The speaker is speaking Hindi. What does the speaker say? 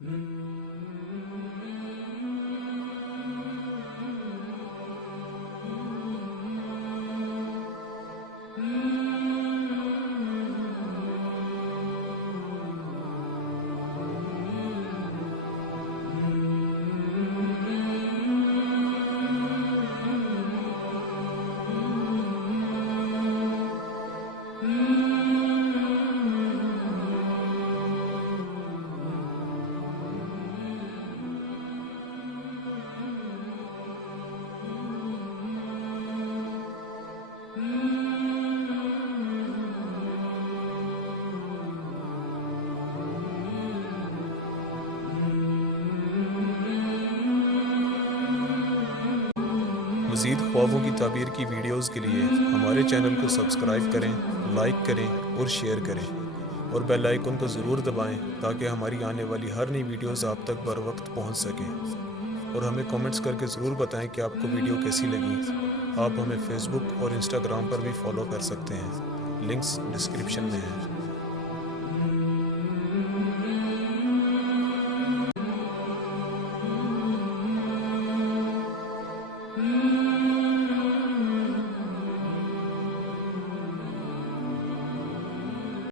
मज़ीद ख्वाबों की ताबीर की वीडियोस के लिए हमारे चैनल को सब्सक्राइब करें, लाइक करें और शेयर करें और बेल आइकन को ज़रूर दबाएं ताकि हमारी आने वाली हर नई वीडियोस आप तक बर वक्त पहुँच सकें। और हमें कमेंट्स करके ज़रूर बताएं कि आपको वीडियो कैसी लगी। आप हमें फेसबुक और इंस्टाग्राम पर भी फॉलो कर सकते हैं, लिंक्स डिस्क्रिप्शन में हैं।